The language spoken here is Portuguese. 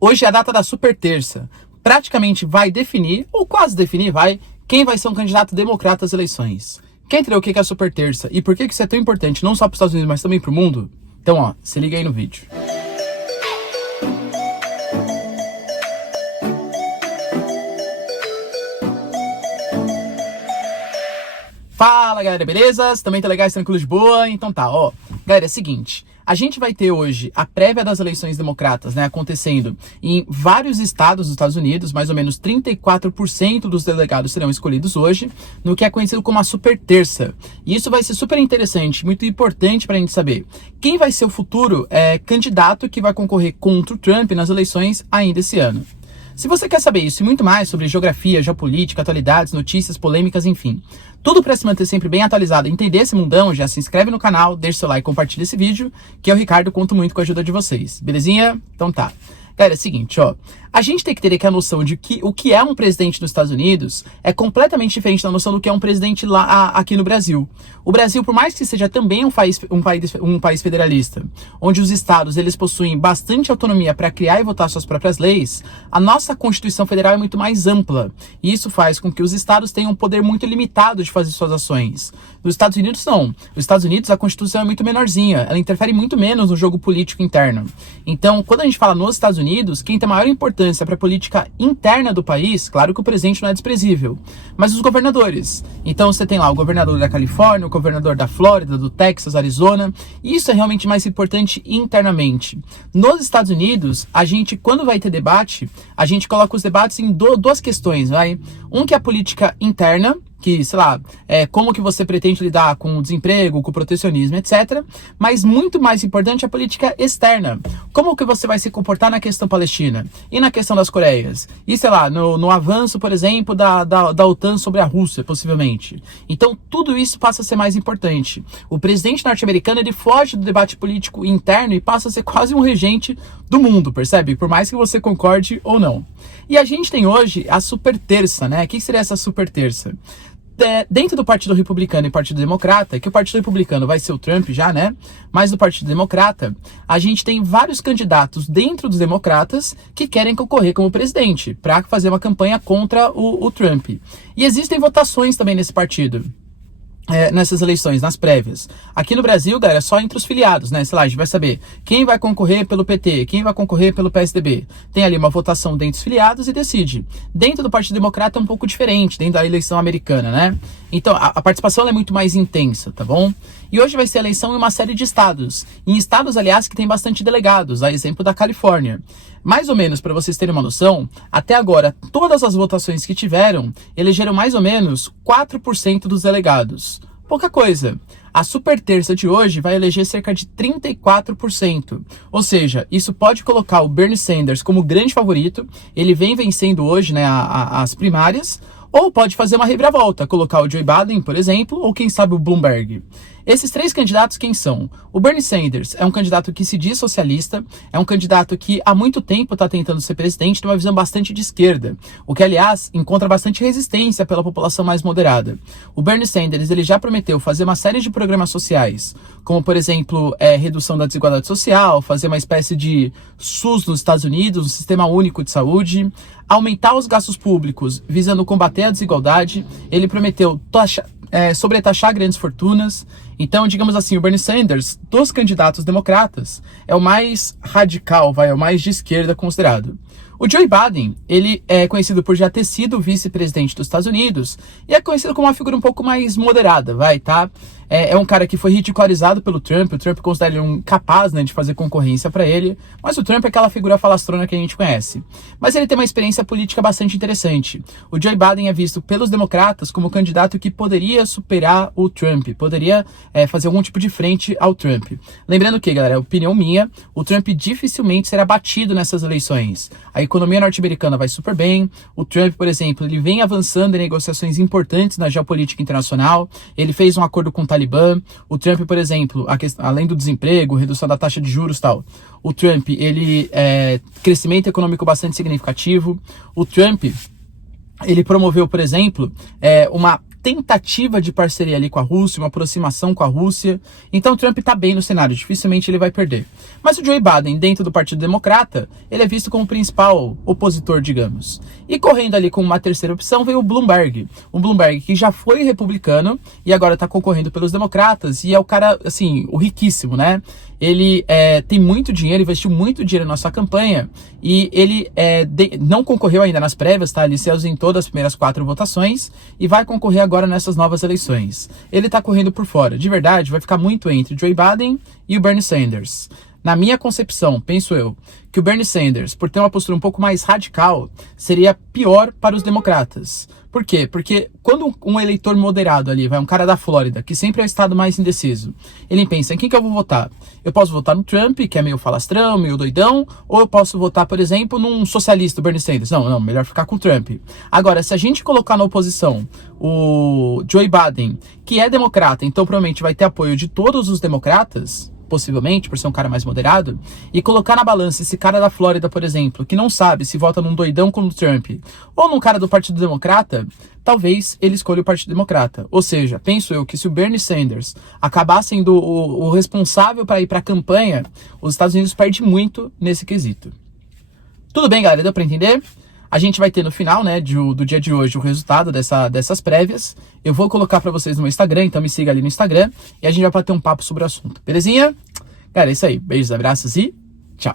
Hoje é a data da super terça. Praticamente vai definir, ou quase definir, quem vai ser um candidato democrata às eleições. Quer entender o que é a super terça e por que isso é tão importante, não só para os Estados Unidos, mas também para o mundo? Então, se liga aí no vídeo. Fala, galera, beleza? Também tá legais, tranquilo, de boa? Então tá, galera, é o seguinte, a gente vai ter hoje a prévia das eleições democratas, né, acontecendo em vários estados dos Estados Unidos, mais ou menos 34% dos delegados serão escolhidos hoje, no que é conhecido como a super terça. E isso vai ser super interessante, muito importante pra gente saber quem vai ser o futuro candidato que vai concorrer contra o Trump nas eleições ainda esse ano. Se você quer saber isso e muito mais sobre geografia, geopolítica, atualidades, notícias, polêmicas, enfim, tudo para se manter sempre bem atualizado e entender esse mundão, já se inscreve no canal, deixa seu like e compartilha esse vídeo, que eu, Ricardo, conto muito com a ajuda de vocês. Belezinha? Então tá. Galera, é o seguinte, a gente tem que ter aqui a noção de que o que é um presidente nos Estados Unidos é completamente diferente da noção do que é um presidente lá aqui no Brasil. O Brasil, por mais que seja também um país federalista, onde os estados eles possuem bastante autonomia para criar e votar suas próprias leis, a nossa Constituição Federal é muito mais ampla. E isso faz com que os estados tenham um poder muito limitado de fazer suas ações. Nos Estados Unidos, não. Nos Estados Unidos, a Constituição é muito menorzinha. Ela interfere muito menos no jogo político interno. Então, quando a gente fala nos Estados Unidos, quem tem maior importância para a política interna do país, claro que o presidente não é desprezível, mas os governadores. Então você tem lá o governador da Califórnia, o governador da Flórida, do Texas, Arizona, e isso é realmente mais importante internamente. Nos Estados Unidos, a gente, quando vai ter debate, a gente coloca os debates em duas questões, Um que é a política interna, que, sei lá, como que você pretende lidar com o desemprego, com o protecionismo, etc. Mas muito mais importante é a política externa. Como que você vai se comportar na questão palestina e na questão das Coreias? E, sei lá, no avanço, por exemplo, da OTAN sobre a Rússia, possivelmente. Então, tudo isso passa a ser mais importante. O presidente norte-americano, ele foge do debate político interno e passa a ser quase um regente do mundo, percebe? Por mais que você concorde ou não. E a gente tem hoje a super terça, né? O que seria essa super terça? Dentro do Partido Republicano e Partido Democrata, que o Partido Republicano vai ser o Trump já, né? Mas do Partido Democrata, a gente tem vários candidatos dentro dos democratas que querem concorrer como presidente para fazer uma campanha contra o Trump. E existem votações também nesse partido. Nessas eleições, nas prévias. Aqui no Brasil, galera, é só entre os filiados, né? Sei lá, a gente vai saber quem vai concorrer pelo PT, quem vai concorrer pelo PSDB. Tem ali uma votação dentro dos filiados e decide. Dentro do Partido Democrata é um pouco diferente, dentro da eleição americana, né? Então, a participação é muito mais intensa, tá bom? E hoje vai ser eleição em uma série de estados. Em estados, aliás, que tem bastante delegados, a exemplo da Califórnia. Mais ou menos, para vocês terem uma noção, até agora, todas as votações que tiveram, elegeram mais ou menos 4% dos delegados. Pouca coisa. A super terça de hoje vai eleger cerca de 34%. Ou seja, isso pode colocar o Bernie Sanders como grande favorito. Ele vem vencendo hoje, né, as primárias. Ou pode fazer uma reviravolta, colocar o Joe Biden, por exemplo, ou quem sabe o Bloomberg. Esses três candidatos quem são? O Bernie Sanders é um candidato que se diz socialista, é um candidato que há muito tempo está tentando ser presidente, tem uma visão bastante de esquerda, o que, aliás, encontra bastante resistência pela população mais moderada. O Bernie Sanders ele já prometeu fazer uma série de programas sociais, como, por exemplo, redução da desigualdade social, fazer uma espécie de SUS nos Estados Unidos, um sistema único de saúde, aumentar os gastos públicos visando combater a desigualdade. Ele prometeu sobretaxar grandes fortunas. Então, digamos assim, o Bernie Sanders, dos candidatos democratas, é o mais radical, é o mais de esquerda considerado. O Joe Biden, ele é conhecido por já ter sido vice-presidente dos Estados Unidos e é conhecido como uma figura um pouco mais moderada, tá? É um cara que foi ridicularizado pelo Trump, o Trump considera ele incapaz, né, de fazer concorrência para ele, mas o Trump é aquela figura falastrona que a gente conhece. Mas ele tem uma experiência política bastante interessante. O Joe Biden é visto pelos democratas como candidato que poderia superar o Trump, poderia fazer algum tipo de frente ao Trump. Lembrando que, galera, é opinião minha, o Trump dificilmente será batido nessas eleições. A economia norte-americana vai super bem, o Trump, por exemplo, ele vem avançando em negociações importantes na geopolítica internacional, ele fez um acordo com o Talibã. O Trump, por exemplo, além do desemprego, redução da taxa de juros e tal, o Trump, ele crescimento econômico bastante significativo. O Trump, ele promoveu, por exemplo, uma tentativa de parceria ali com a Rússia, uma aproximação com a Rússia. Então o Trump tá bem no cenário, dificilmente ele vai perder. Mas o Joe Biden, dentro do Partido Democrata, ele é visto como o principal opositor, digamos. E correndo ali com uma terceira opção veio o Bloomberg. O Bloomberg que já foi republicano e agora tá concorrendo pelos democratas e é o cara, assim, o riquíssimo, né? Ele tem muito dinheiro, investiu muito dinheiro na nossa campanha e ele não concorreu ainda nas prévias, tá? Ele se ausentou das primeiras 4 votações e vai concorrer agora nessas novas eleições. Ele tá correndo por fora. De verdade, vai ficar muito entre o Joe Biden e o Bernie Sanders. Na minha concepção, penso eu, que o Bernie Sanders, por ter uma postura um pouco mais radical, seria pior para os democratas. Por quê? Porque quando um eleitor moderado ali, vai um cara da Flórida, que sempre é o estado mais indeciso, ele pensa, em quem que eu vou votar? Eu posso votar no Trump, que é meio falastrão, meio doidão, ou eu posso votar, por exemplo, num socialista, o Bernie Sanders. Não, melhor ficar com o Trump. Agora, se a gente colocar na oposição o Joe Biden, que é democrata, então provavelmente vai ter apoio de todos os democratas, possivelmente, por ser um cara mais moderado, e colocar na balança esse cara da Flórida, por exemplo, que não sabe se vota num doidão como o Trump, ou num cara do Partido Democrata, talvez ele escolha o Partido Democrata. Ou seja, penso eu que se o Bernie Sanders acabar sendo o responsável para ir para a campanha, os Estados Unidos perdem muito nesse quesito. Tudo bem, galera? Deu para entender? A gente vai ter no final, né, do dia de hoje o resultado dessas prévias. Eu vou colocar para vocês no meu Instagram, então me siga ali no Instagram e a gente vai bater um papo sobre o assunto. Belezinha? Cara, é isso aí. Beijos, abraços e tchau.